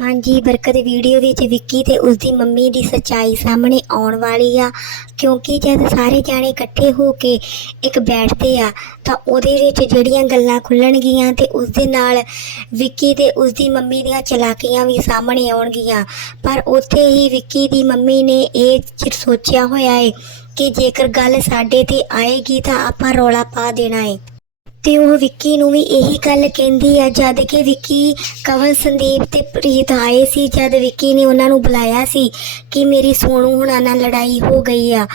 ਹਾਂਜੀ, ਬਰਕਤ ਵੀਡੀਓ ਵਿੱਚ ਵਿੱਕੀ ਤੇ ਉਸਦੀ ਮੰਮੀ ਦੀ ਸੱਚਾਈ ਸਾਹਮਣੇ ਆਉਣ ਵਾਲੀ ਆ। ਕਿਉਂਕਿ ਜਦ ਸਾਰੇ ਜਾਣੇ ਇਕੱਠੇ ਹੋ ਕੇ ਇੱਕ ਬੈਠਦੇ ਆ, ਤਾਂ ਉਹਦੇ ਵਿੱਚ ਜਿਹੜੀਆਂ ਗੱਲਾਂ ਖੁੱਲਣਗੀਆਂ ਤੇ ਉਸਦੇ ਨਾਲ ਵਿੱਕੀ ਤੇ ਉਸਦੀ ਮੰਮੀ ਦੀਆਂ ਚਲਾਕੀਆਂ ਵੀ ਸਾਹਮਣੇ ਆਉਣਗੀਆਂ। ਪਰ ਉੱਥੇ ਹੀ ਵਿੱਕੀ ਦੀ ਮੰਮੀ ਨੇ ਇਹ ਸੋਚਿਆ ਹੋਇਆ ਏ ਕਿ ਜੇਕਰ ਗੱਲ ਸਾਡੇ ਤੇ ਆਏਗੀ ਤਾਂ ਆਪਾਂ ਰੌਲਾ ਪਾ ਦੇਣਾ ਏ। ਤੇ ਉਹ ਵਿੱਕੀ ਨੂੰ ਵੀ ਇਹੀ ਗੱਲ ਕਹਿੰਦੀ ਆ, ਜਦ ਕਿ ਵਿੱਕੀ ਕਵਲ ਸੰਦੀਪ ਤੇ ਪ੍ਰੀਤ ਆਏ ਸੀ, ਜਦ ਵਿੱਕੀ ਨੇ ਉਹਨਾਂ ਨੂੰ ਬੁਲਾਇਆ ਸੀ ਕਿ ਮੇਰੀ ਸੋਨੂ ਹੁਣਾਂ ਨਾਲ ਲੜਾਈ ਹੋ ਗਈ ਆ।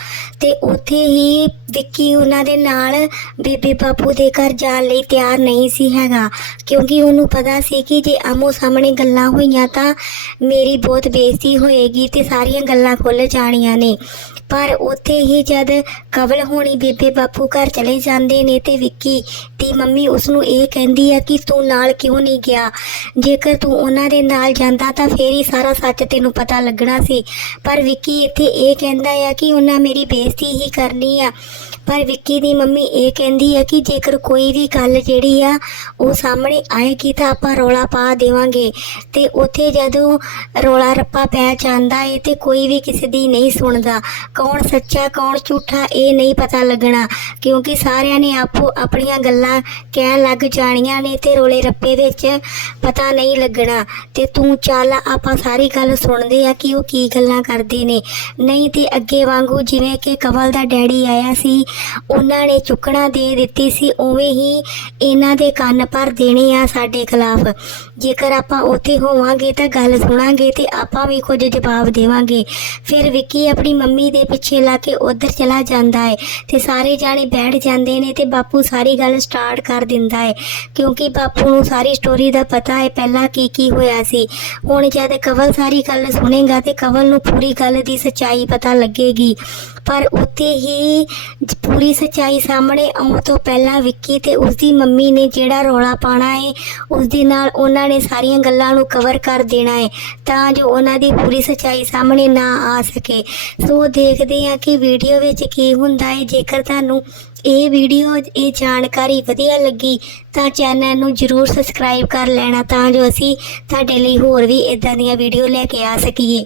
ਤੇ ਉੱਥੇ ਹੀ ਵਿੱਕੀ ਉਹਨਾਂ ਦੇ ਨਾਲ ਬੀਬੀ ਬਾਪੂ ਦੇ ਘਰ ਜਾਣ ਲਈ ਤਿਆਰ ਨਹੀਂ ਸੀ ਹੈਗਾ, ਕਿਉਂਕਿ ਉਹਨੂੰ ਪਤਾ ਸੀ ਕਿ ਜੇ ਆਮੋ ਸਾਹਮਣੇ ਗੱਲਾਂ ਹੋਈਆਂ ਤਾਂ ਮੇਰੀ ਬਹੁਤ ਬੇਇੱਜ਼ਤੀ ਹੋਏਗੀ ਤੇ ਸਾਰੀਆਂ ਗੱਲਾਂ ਖੁੱਲ ਜਾਣੀਆਂ ਨੇ। ਪਰ ਉੱਥੇ ਹੀ ਜਦ ਕਵਲ ਹੋਣੀ ਬੇਬੇ ਬਾਪੂ ਘਰ ਚਲੇ ਜਾਂਦੇ ਨੇ ਤੇ ਵਿੱਕੀ ਦੀ ਮੰਮੀ ਉਸ ਨੂੰ ਇਹ ਕਹਿੰਦੀ ਆ ਕਿ ਤੂੰ ਨਾਲ ਕਿਉਂ ਨਹੀਂ ਗਿਆ? ਜੇਕਰ ਤੂੰ ਉਹਨਾਂ ਦੇ ਨਾਲ ਜਾਂਦਾ ਤਾਂ ਫੇਰ ਹੀ ਸਾਰਾ ਸੱਚ ਤੈਨੂੰ ਪਤਾ ਲੱਗਣਾ ਸੀ। ਪਰ ਵਿੱਕੀ ਇੱਥੇ ਇਹ ਕਹਿੰਦਾ ਆ ਕਿ ਉਹਨਾਂ ਮੇਰੀ ਬੇਇੱਜ਼ਤੀ ਹੀ ਕਰਨੀ ਆ। ਪਰ ਵਿੱਕੀ ਦੀ ਮੰਮੀ ਇਹ ਕਹਿੰਦੀ ਆ ਕਿ ਜੇਕਰ ਕੋਈ ਵੀ ਗੱਲ ਜਿਹੜੀ ਆ ਉਹ ਸਾਹਮਣੇ ਆਏਗੀ ਤਾਂ ਆਪਾਂ ਰੌਲਾ ਪਾ ਦੇਵਾਂਗੇ। ਤੇ ਉੱਥੇ ਜਦੋਂ ਰੌਲਾ ਰੱਪਾ ਪੈ ਜਾਂਦਾ ਏ ਤੇ ਕੋਈ ਵੀ ਕਿਸੇ ਦੀ ਨਹੀਂ ਸੁਣਦਾ। ਕੌਣ ਸੱਚਾ, ਕੌਣ ਝੂਠਾ, ਇਹ ਨਹੀਂ ਪਤਾ ਲੱਗਣਾ। ਕਿਉਂਕਿ ਸਾਰਿਆਂ ਨੇ ਆਪੋ ਆਪਣੀਆਂ ਗੱਲਾਂ ਕਹਿਣ ਲੱਗ ਜਾਣੀਆਂ ਨੇ ਤੇ ਰੋਲੇ ਰੱਪੇ ਵਿੱਚ ਪਤਾ ਨਹੀਂ ਲੱਗਣਾ। ਤੇ ਤੂੰ ਚੱਲ, ਆਪਾਂ ਸਾਰੀ ਗੱਲ ਸੁਣਦੇ ਆ ਕਿ ਉਹ ਕੀ ਗੱਲਾਂ ਕਰਦੇ ਨੇ। ਨਹੀਂ ਤੇ ਅੱਗੇ ਵਾਂਗੂ ਜਿਵੇਂ ਕਿ ਕਵਲ ਦਾ ਡੈਡੀ ਆਇਆ ਸੀ, ਉਹਨਾਂ ਨੇ ਚੁੱਕਣਾ ਦੇ ਦਿੱਤੀ ਸੀ, ਉਵੇਂ ਹੀ ਇਹਨਾਂ ਦੇ ਕੰਨ ਭਰ ਦੇਣੇ ਆ ਸਾਡੇ ਖਿਲਾਫ। ਜੇਕਰ ਆਪਾਂ ਉੱਥੇ ਹੋਵਾਂਗੇ ਤਾਂ ਗੱਲ ਸੁਣਾਂਗੇ ਤੇ ਆਪਾਂ ਵੀ ਕੁਝ ਜਵਾਬ ਦੇਵਾਂਗੇ। ਫਿਰ ਵਿੱਕੀ ਆਪਣੀ ਮੰਮੀ ਦੇ ਪਿੱਛੇ ਲਾ ਕੇ ਉਧਰ ਚਲਾ ਜਾਂਦਾ ਹੈ ਤੇ ਸਾਰੇ ਜਾਣੇ ਬੈਠ ਜਾਂਦੇ ਨੇ ਤੇ ਬਾਪੂ ਸਾਰੀ ਗੱਲ ਸਟਾਰਟ ਕਰ ਦਿੰਦਾ ਹੈ ਕਿਉਂਕਿ ਬਾਪੂ ਨੂੰ ਸਾਰੀ ਸਟੋਰੀ ਦਾ ਪਤਾ ਹੈ ਪਹਿਲਾਂ ਕੀ ਕੀ ਹੋਇਆ ਸੀ। ਹੁਣ ਜਦ ਕਵਲ ਸਾਰੀ ਗੱਲ ਸੁਣੇਗਾ ਤੇ ਕਵਲ ਨੂੰ ਪੂਰੀ ਗੱਲ ਦੀ ਸੱਚਾਈ ਪਤਾ ਲੱਗੇਗੀ। ਪਰ ਉੱਥੇ ਹੀ ਪੂਰੀ ਸੱਚਾਈ ਸਾਹਮਣੇ ਆਉਣ ਤੋਂ ਪਹਿਲਾਂ ਵਿੱਕੀ ਤੇ ਉਸਦੀ ਮੰਮੀ ਨੇ ਜਿਹੜਾ ਰੌਲਾ ਪਾਣਾ ਹੈ ਉਸ ਦੇ ਨਾਲ ਉਹਨਾਂ ਨੇ ਸਾਰੀਆਂ ਗੱਲਾਂ ਨੂੰ ਕਵਰ ਕਰ ਦੇਣਾ ਹੈ ਤਾਂ ਜੋ ਉਹਨਾਂ ਦੀ ਪੂਰੀ ਸੱਚਾਈ ਸਾਹਮਣੇ ਨਾ ਆ ਸਕੇ। ਸੋ ਦੇਖਦੇ ਹਾਂ ਕਿ ਵੀਡੀਓ ਵਿੱਚ ਕੀ ਹੁੰਦਾ ਹੈ ਜੇਕਰ ਤੁਹਾਨੂੰ ਇਹ ਵੀਡੀਓ, ਇਹ ਜਾਣਕਾਰੀ ਵਧੀਆ ਲੱਗੀ, ਤਾਂ ਚੈਨਲ ਨੂੰ ਜਰੂਰ ਸਬਸਕ੍ਰਾਈਬ ਕਰ ਲੈਣਾ ਤਾਂ ਜੋ ਅਸੀਂ ਤੁਹਾਡੇ ਲਈ ਹੋਰ ਵੀ ਇਦਾਂ ਦੀਆਂ ਵੀਡੀਓ ਲੈ ਕੇ ਆ ਸਕੀਏ।